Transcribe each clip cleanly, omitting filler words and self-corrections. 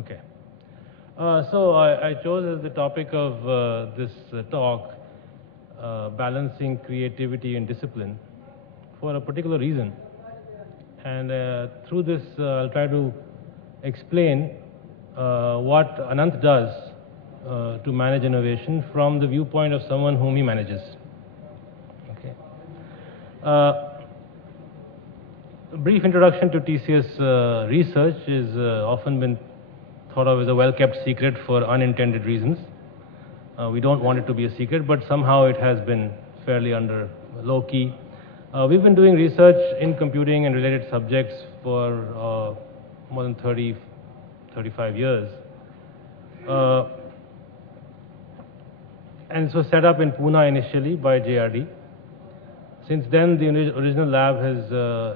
Okay. So I chose as the topic of this talk balancing creativity and discipline for a particular reason. And through this, I'll try to explain what Anant does to manage innovation from the viewpoint of someone whom he manages. Okay. A brief introduction to TCS research is often been thought of as a well-kept secret for unintended reasons. We don't want it to be a secret, but somehow it has been fairly under low-key. We've been doing research in computing and related subjects for more than 30, 35 years. And it was set up in Pune initially by JRD. Since then, the original lab has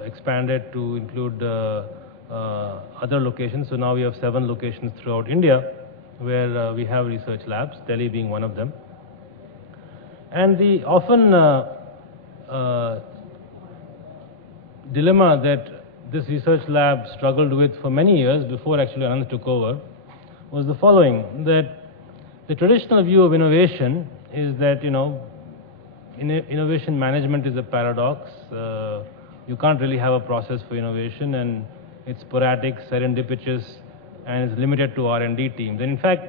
expanded to include other locations. So now we have 7 locations throughout India where we have research labs, Delhi being one of them. And the often dilemma that this research lab struggled with for many years before actually Anand took over was the following, that the traditional view of innovation is that, innovation management is a paradox. You can't really have a process for innovation, and it's sporadic, serendipitous, and it's limited to R&D teams. And in fact,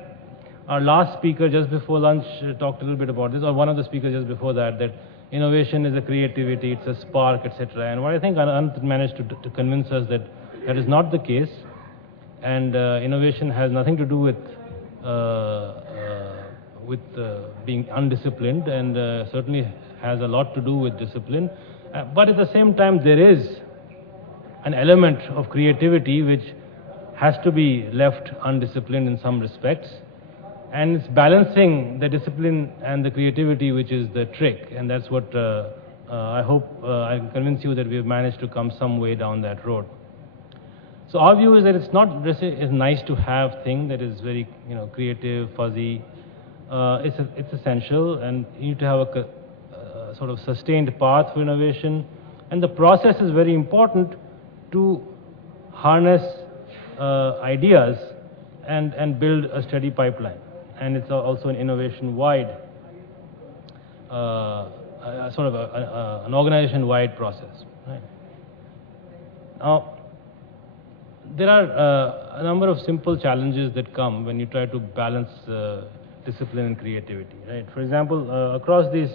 our last speaker just before lunch talked a little bit about this, or one of the speakers just before that innovation is a creativity, it's a spark, etc. And what I think Anant managed to convince us that that is not the case, and innovation has nothing to do with being undisciplined, and certainly has a lot to do with discipline. But at the same time, there is an element of creativity which has to be left undisciplined in some respects. And it's balancing the discipline and the creativity which is the trick. And that's what I hope I can convince you that we've managed to come some way down that road. So our view is that it's not just a nice to have thing that is very creative, fuzzy. It's essential, and you need to have a sort of sustained path for innovation. And the process is very important to harness ideas and build a steady pipeline. And it's also an innovation-wide, sort of an organization-wide process. Right? Now, there are a number of simple challenges that come when you try to balance discipline and creativity. Right? For example, across these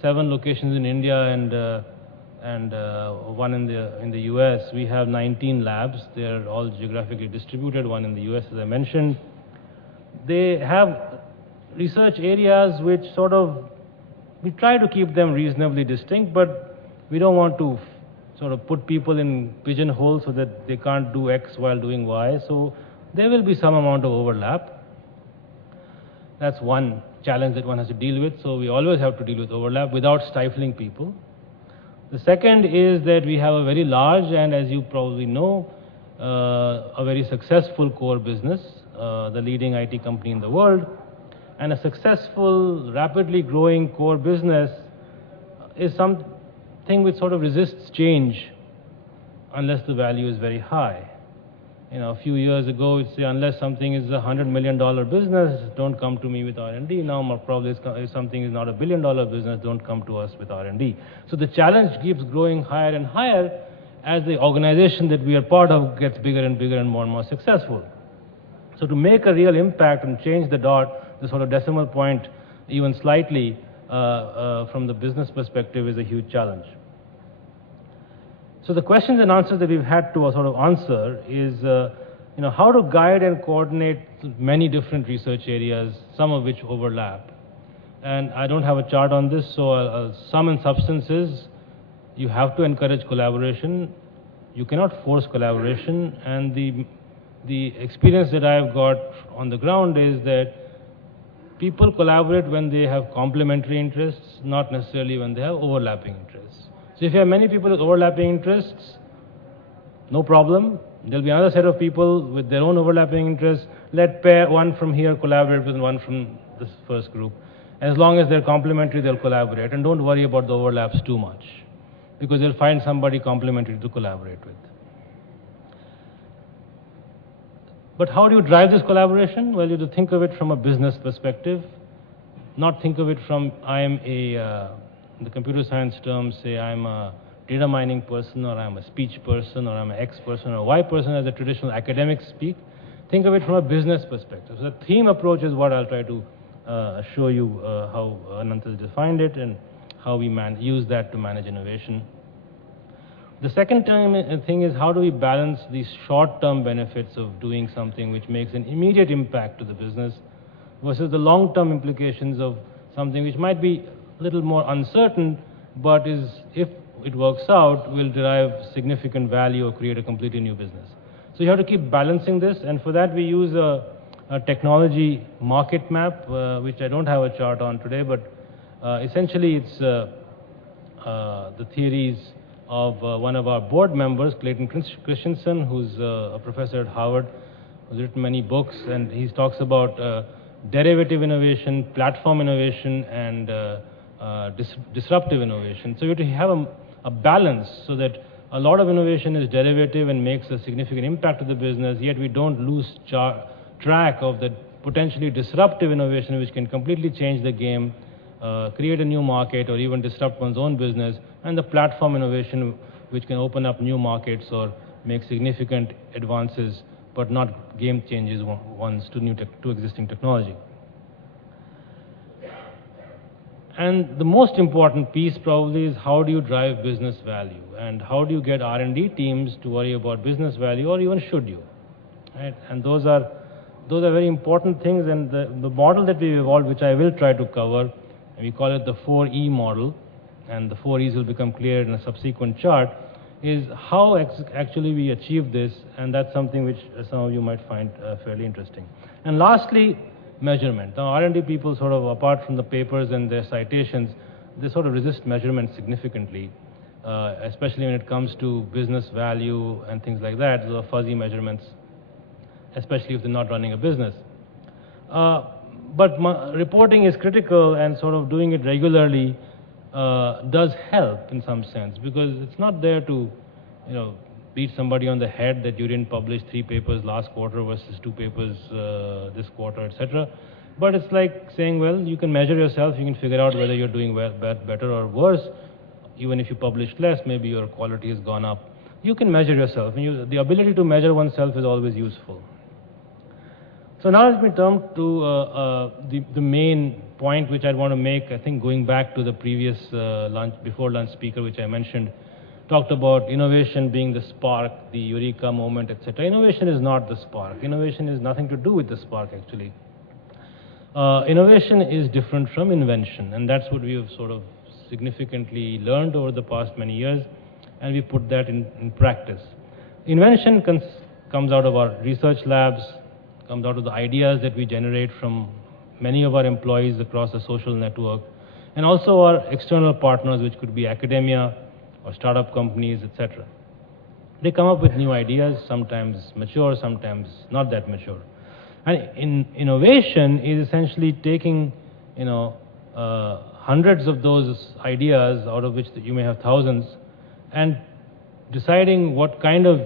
7 locations in India and one in the US, we have 19 labs. They are all geographically distributed. One in the US, as I mentioned. They have research areas which we try to keep them reasonably distinct, but we don't want to sort of put people in pigeonholes so that they can't do X while doing Y. So there will be some amount of overlap. That's one challenge that one has to deal with. So we always have to deal with overlap without stifling people. The second is that we have a very large and, as you probably know, a very successful core business, the leading IT company in the world. And a successful, rapidly growing core business is something which sort of resists change unless the value is very high. A few years ago, we'd say unless something is a $100 million business, don't come to me with R&D. Now, more probably, if something is not a $1 billion business, don't come to us with R&D. So the challenge keeps growing higher and higher as the organization that we are part of gets bigger and bigger and more successful. So to make a real impact and change the sort of decimal point, even slightly, from the business perspective, is a huge challenge. So the questions and answers that we've had to sort of answer is, how to guide and coordinate many different research areas, some of which overlap. And I don't have a chart on this, so sum and substances, you have to encourage collaboration. You cannot force collaboration, and the experience that I've got on the ground is that people collaborate when they have complementary interests, not necessarily when they have overlapping interests. So if you have many people with overlapping interests, no problem. There'll be another set of people with their own overlapping interests. Let pair one from here collaborate with one from this first group. As long as they're complementary, they'll collaborate. And don't worry about the overlaps too much, because they'll find somebody complementary to collaborate with. But how do you drive this collaboration? Well, you have to think of it from a business perspective, not think of it from I am in the computer science terms, say I'm a data mining person, or I'm a speech person, or I'm an X person, or a Y person as the traditional academics speak. Think of it from a business perspective. So the theme approach is what I'll try to show you how Anant has defined it and how we use that to manage innovation. The second thing is how do we balance these short-term benefits of doing something which makes an immediate impact to the business versus the long-term implications of something which might be a little more uncertain, but is, if it works out, will derive significant value or create a completely new business. So you have to keep balancing this, and for that we use a technology market map, which I don't have a chart on today, but essentially it's the theories of one of our board members, Clayton Christensen, who's a professor at Harvard, who's written many books, and he talks about derivative innovation, platform innovation, and disruptive innovation. So you have to have a balance so that a lot of innovation is derivative and makes a significant impact to the business, yet we don't lose track of the potentially disruptive innovation which can completely change the game, create a new market, or even disrupt one's own business, and the platform innovation which can open up new markets or make significant advances but not game changes ones to existing technology. And the most important piece probably is how do you drive business value, and how do you get R&D teams to worry about business value, or even should you? Right? And those are very important things, and the model that we've evolved, which I will try to cover, we call it the 4E model, and the 4 E's will become clear in a subsequent chart, is how actually we achieve this, and that's something which some of you might find fairly interesting. And lastly, measurement. Now, R&D people sort of, apart from the papers and their citations, they sort of resist measurement significantly, especially when it comes to business value and things like that. Those are fuzzy measurements, especially if they're not running a business. But reporting is critical, and sort of doing it regularly does help in some sense, because it's not there to, beat somebody on the head that you didn't publish 3 papers last quarter versus 2 papers this quarter, etc. But it's like saying, well, you can measure yourself, you can figure out whether you're doing better or worse. Even if you published less, maybe your quality has gone up. You can measure yourself, and the ability to measure oneself is always useful. So now let me turn to the main point which I'd want to make, I think going back to the previous before lunch speaker which I mentioned, talked about innovation being the spark, the eureka moment, etc. Innovation is not the spark. Innovation has nothing to do with the spark, actually. Innovation is different from invention, and that's what we have sort of significantly learned over the past many years, and we put that in practice. Invention comes out of our research labs, comes out of the ideas that we generate from many of our employees across the social network, and also our external partners, which could be academia or startup companies, etc. They come up with new ideas, sometimes mature, sometimes not that mature. And innovation is essentially taking, hundreds of those ideas, out of which you may have thousands, and deciding what kind of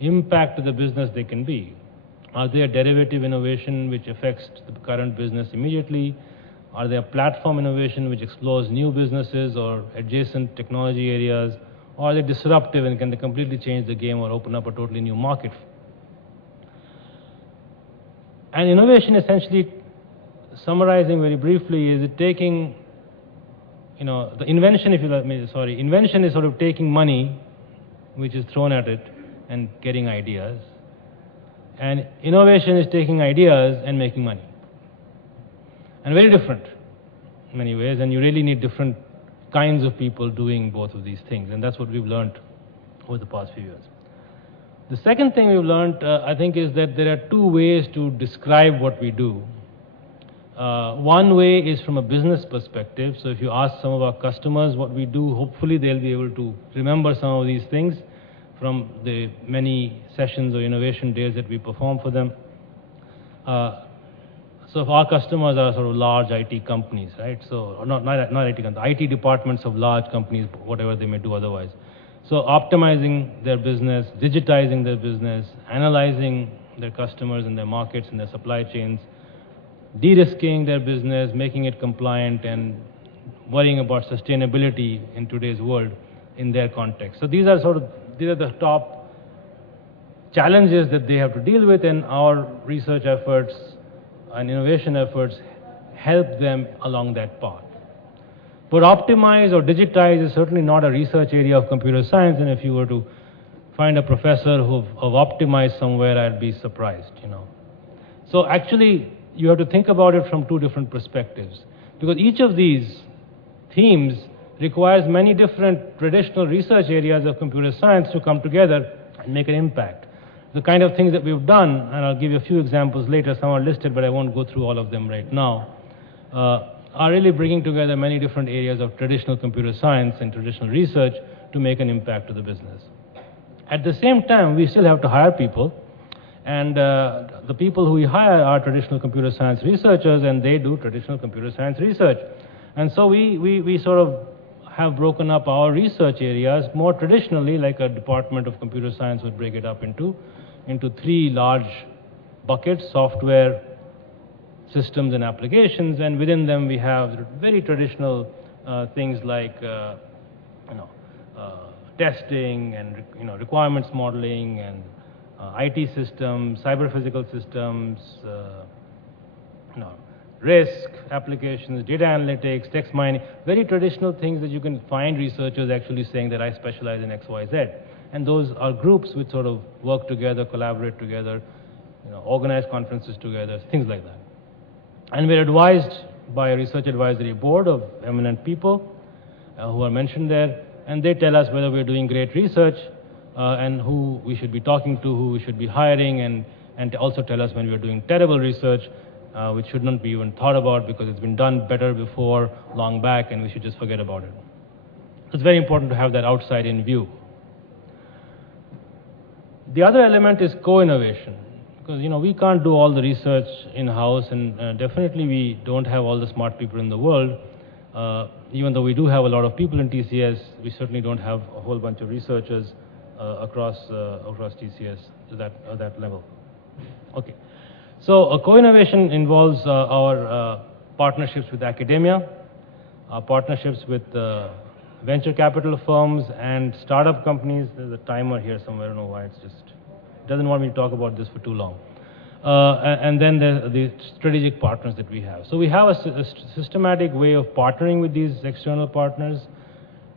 impact to the business they can be. Are they a derivative innovation which affects the current business immediately? Are they a platform innovation which explores new businesses or adjacent technology areas? Or are they disruptive, and can they completely change the game or open up a totally new market? And innovation, essentially, summarizing very briefly, is it taking, the invention, if you let me, sorry, invention is sort of taking money which is thrown at it and getting ideas. And innovation is taking ideas and making money. And very different in many ways, and you really need different kinds of people doing both of these things, and that's what we've learned over the past few years. The second thing we've learned, I think, is that there are 2 ways to describe what we do. One way is from a business perspective. So if you ask some of our customers what we do, hopefully they'll be able to remember some of these things from the many sessions or innovation days that we perform for them. So if our customers are sort of large IT companies, right? So not IT companies, IT departments of large companies, whatever they may do otherwise. So optimizing their business, digitizing their business, analyzing their customers and their markets and their supply chains, de-risking their business, making it compliant, and worrying about sustainability in today's world in their context. So these are the top challenges that they have to deal with, and our research efforts and innovation efforts help them along that path. But optimize or digitize is certainly not a research area of computer science, and if you were to find a professor who've optimized somewhere, I'd be surprised, you know. So actually, you have to think about it from two different perspectives, because each of these themes requires many different traditional research areas of computer science to come together and make an impact. The kind of things that we've done, and I'll give you a few examples later, some are listed, but I won't go through all of them right now, are really bringing together many different areas of traditional computer science and traditional research to make an impact to the business. At the same time, we still have to hire people, and the people who we hire are traditional computer science researchers, and they do traditional computer science research. And so we sort of have broken up our research areas more traditionally, like a department of computer science would break it up into three large buckets: software, systems, and applications. And within them, we have very traditional things like testing and requirements modeling and IT systems, cyber physical systems, risk applications, data analytics, text mining, very traditional things that you can find researchers actually saying that I specialize in X, Y, Z. And those are groups which sort of work together, collaborate together, organize conferences together, things like that. And we're advised by a research advisory board of eminent people who are mentioned there, and they tell us whether we're doing great research and who we should be talking to, who we should be hiring, and also tell us when we're doing terrible research, which should not be even thought about because it's been done better before, long back, and we should just forget about it. So it's very important to have that outside in view. The other element is co-innovation, because we can't do all the research in-house, and definitely we don't have all the smart people in the world. Even though we do have a lot of people in TCS, we certainly don't have a whole bunch of researchers across TCS to that level. Okay, so co-innovation involves our partnerships with academia, our partnerships with venture capital firms and startup companies. There's a timer here somewhere. I don't know why it doesn't want me to talk about this for too long. And then the strategic partners that we have. So we have a systematic way of partnering with these external partners.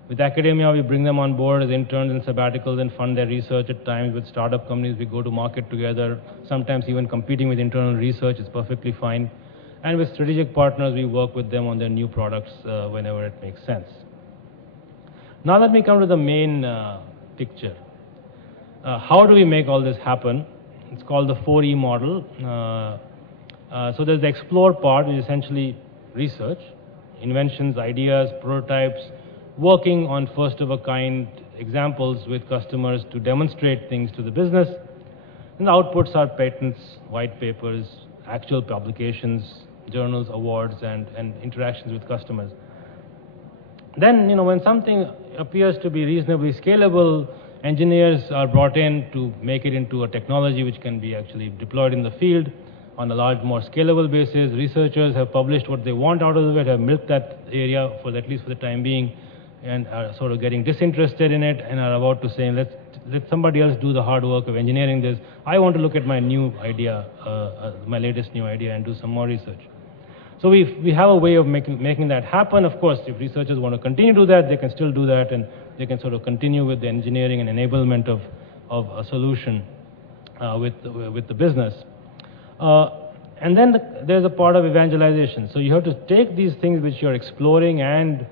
With academia, we bring them on board as interns and sabbaticals and fund their research at times. With startup companies, we go to market together, sometimes even competing with internal research is perfectly fine. And with strategic partners, we work with them on their new products whenever it makes sense. Now let me come to the main picture. How do we make all this happen? It's called the 4E model. So there's the explore part, which is essentially research, inventions, ideas, prototypes, working on first-of-a-kind examples with customers to demonstrate things to the business. And the outputs are patents, white papers, actual publications, journals, awards, and interactions with customers. Then, when something appears to be reasonably scalable, engineers are brought in to make it into a technology which can be actually deployed in the field on a large, more scalable basis. Researchers have published what they want out of it, have milked that area at least for the time being, and are sort of getting disinterested in it and are about to say, let somebody else do the hard work of engineering this. I want to look at my new idea, my latest new idea, and do some more research. So we have a way of making that happen. Of course, if researchers want to continue to do that, they can still do that, and they can sort of continue with the engineering and enablement of a solution with the business. And then there's a part of evangelization. So you have to take these things which you're exploring and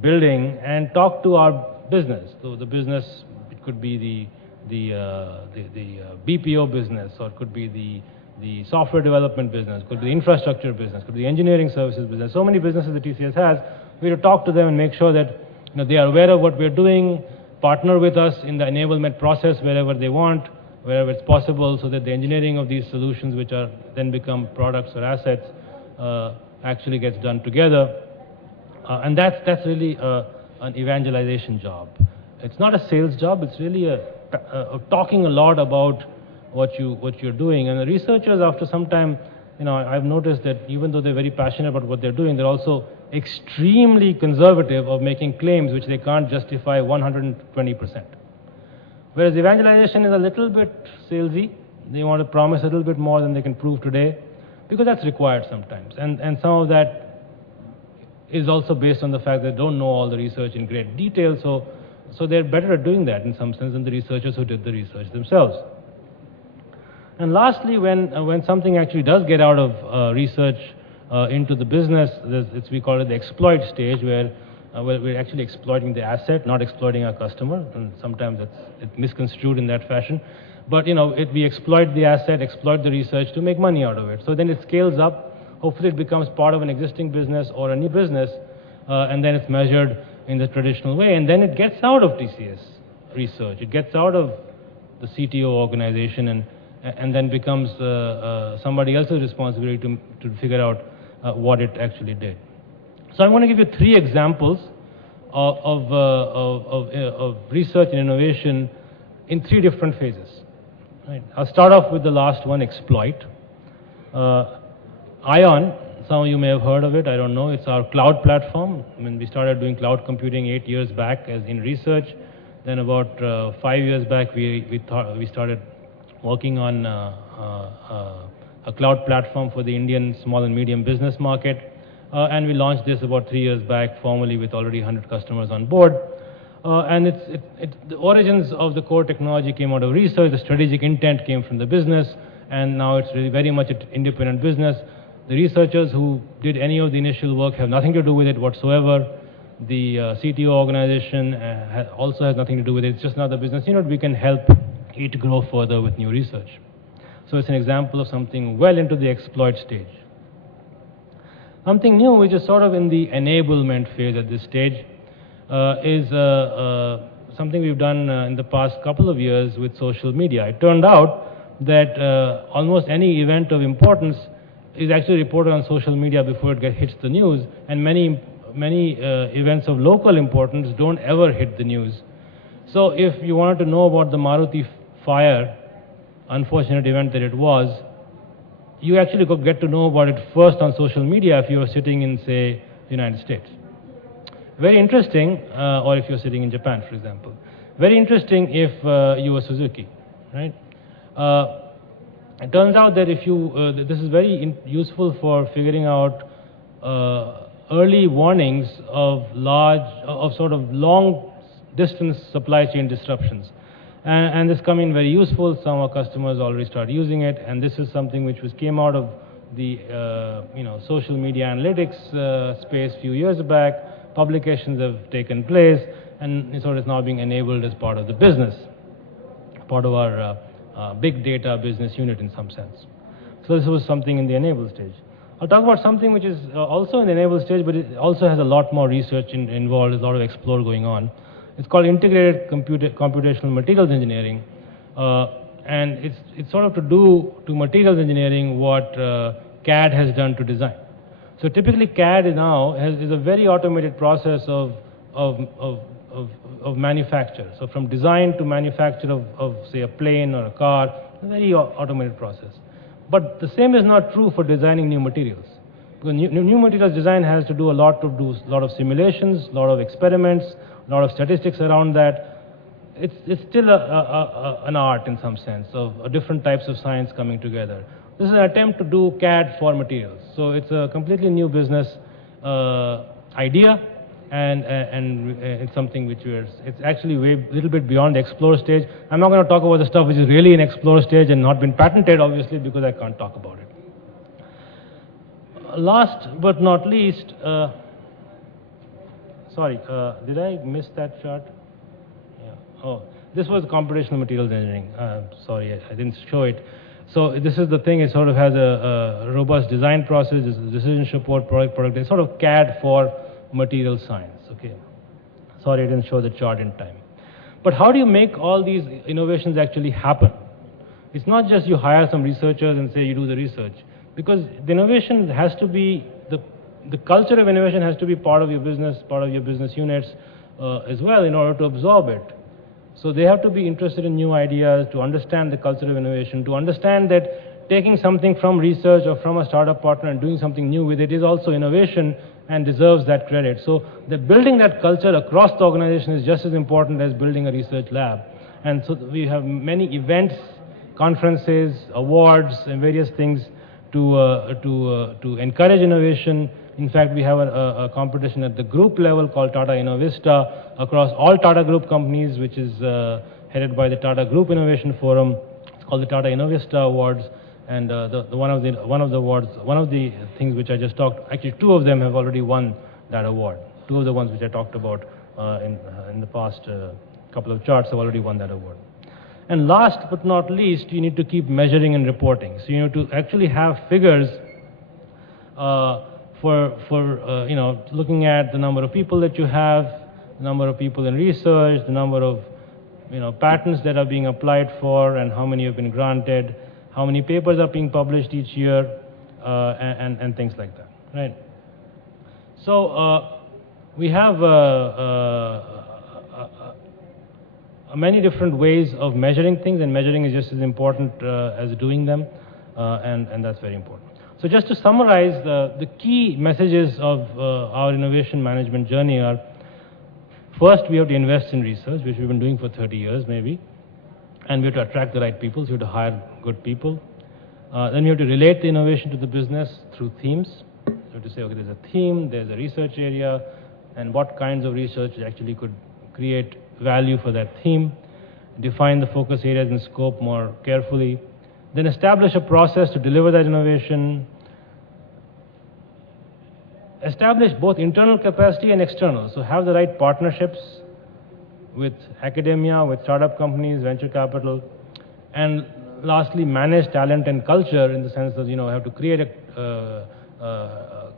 building and talk to our business. So the business, it could be the BPO business, or it could be the software development business, could be the infrastructure business, could be the engineering services business. So many businesses that TCS has. We have to talk to them and make sure that they are aware of what we're doing, partner with us in the enablement process wherever they want, wherever it's possible, so that the engineering of these solutions, which are then become products or assets, actually gets done together. And that's really an evangelization job. It's not a sales job. It's really talking a lot about what you're doing. And the researchers, after some time, I've noticed that even though they're very passionate about what they're doing, they're also extremely conservative of making claims which they can't justify 120%. Whereas evangelization is a little bit salesy. They want to promise a little bit more than they can prove today, because that's required sometimes. And some of that is also based on the fact that they don't know all the research in great detail, so they're better at doing that in some sense than the researchers who did the research themselves. And lastly, when something actually does get out of research into the business, we call it the exploit stage, where we're actually exploiting the asset, not exploiting our customer, and sometimes it's misconstrued in that fashion. But we exploit the asset, exploit the research to make money out of it. So then it scales up. Hopefully it becomes part of an existing business or a new business, and then it's measured in the traditional way. And then it gets out of TCS research. It gets out of the CTO organization and then becomes somebody else's responsibility to figure out what it actually did. So I'm going to give you 3 examples of research and innovation in 3 different phases. Right. I'll start off with the last one, exploit. ION, some of you may have heard of it, I don't know. It's our cloud platform. I mean, we started doing cloud computing 8 years back as in research. Then about 5 years back, we started working on a cloud platform for the Indian small and medium business market. And we launched this about 3 years back formally with already 100 customers on board. And the origins of the core technology came out of research, the strategic intent came from the business, and now it's really very much an independent business. The researchers who did any of the initial work have nothing to do with it whatsoever. The CTO organization also has nothing to do with it. It's just another business unit. We can help it grow further with new research. So it's an example of something well into the exploit stage. Something new, which is sort of in the enablement phase at this stage, is something we've done in the past couple of years with social media. It turned out that almost any event of importance is actually reported on social media before it hits the news, and many events of local importance don't ever hit the news. So if you wanted to know about the Maruti fire, unfortunate event that it was, you actually could get to know about it first on social media if you were sitting in, say, the United States. Very interesting, or if you're sitting in Japan, for example. Very interesting if you were Suzuki, right? It turns out that if you, this is very useful for figuring out early warnings of sort of long distance supply chain disruptions. And this come in very useful. Some of our customers already start using it, and this is something which came out of the social media analytics space a few years back. Publications have taken place, and so it's now being enabled as part of the business, part of our big data business unit in some sense. So this was something in the enable stage. I'll talk about something which is also in the enable stage, but it also has a lot more research involved. There's a lot of explore going on. It's called integrated computational materials engineering, and it's sort of to do to materials engineering what CAD has done to design. So typically CAD is a very automated process of manufacture. So from design to manufacture of say a plane or a car, a very automated process. But the same is not true for designing new materials. Because new materials design has to do a lot of simulations, a lot of experiments, a lot of statistics around that. It's still an art in some sense of different types of science coming together. This is an attempt to do CAD for materials. So it's a completely new business idea, and it's something which it's actually a little bit beyond the explore stage. I'm not going to talk about the stuff which is really in explore stage and not been patented, obviously, because I can't talk about it. Last but not least, sorry, did I miss that chart? Yeah. Oh, this was computational materials engineering. Sorry, I didn't show it. So this is the thing, it sort of has a robust design process, decision support, product, it's sort of CAD for material science, okay. Sorry, I didn't show the chart in time. But how do you make all these innovations actually happen? It's not just you hire some researchers and say you do the research, because the innovation has to be, the culture of innovation has to be part of your business units as well in order to absorb it. So they have to be interested in new ideas, to understand the culture of innovation, to understand that taking something from research or from a startup partner and doing something new with it is also innovation and deserves that credit. So building that culture across the organization is just as important as building a research lab. And so we have many events, conferences, awards, and various things to encourage innovation. In fact, we have a competition at the group level called Tata Innovista across all Tata Group companies, which is headed by the Tata Group Innovation Forum. It's called the Tata Innovista Awards. And one of the things which I just talked, actually two of them have already won that award. Two of the ones which I talked about in the past couple of charts have already won that award. And last but not least, you need to keep measuring and reporting. So you need to actually have figures for you know, looking at the number of people that you have, the number of people in research, the number of patents that are being applied for, and how many have been granted, how many papers are being published each year, and things like that, right? So we have many different ways of measuring things, and measuring is just as important as doing them, and that's very important. So just to summarize, the key messages of our innovation management journey are: first, we have to invest in research, which we've been doing for 30 years maybe, and we have to attract the right people, so we have to hire good people. Then we have to relate the innovation to the business through themes. So we have to say, okay, there's a theme, there's a research area, and what kinds of research actually could create value for that theme. Define the focus areas and scope more carefully. Then establish a process to deliver that innovation. Establish both internal capacity and external. So have the right partnerships with academia, with startup companies, venture capital. And lastly, manage talent and culture in the sense that, have to create a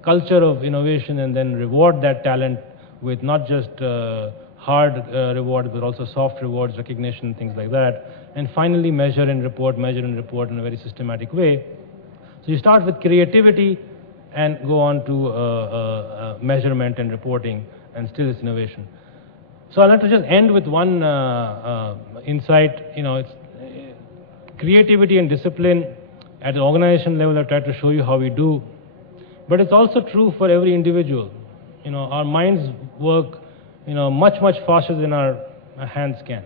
culture of innovation and then reward that talent with not just hard rewards, but also soft rewards, recognition, things like that. And finally, measure and report in a very systematic way. So you start with creativity and go on to measurement and reporting, and still it's innovation. So I'd like to just end with one insight. It's creativity and discipline at an organization level. I've tried to show you how we do, but it's also true for every individual. Our minds work, much faster than our hands can,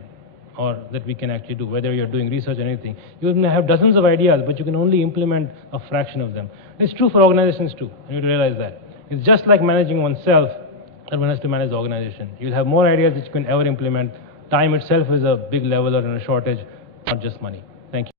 or that we can actually do, whether you're doing research or anything. You may have dozens of ideas, but you can only implement a fraction of them. It's true for organizations too, and you have to realize that. It's just like managing oneself, that one has to manage the organization. You'll have more ideas that you can ever implement. Time itself is a big leveler and a shortage, not just money. Thank you.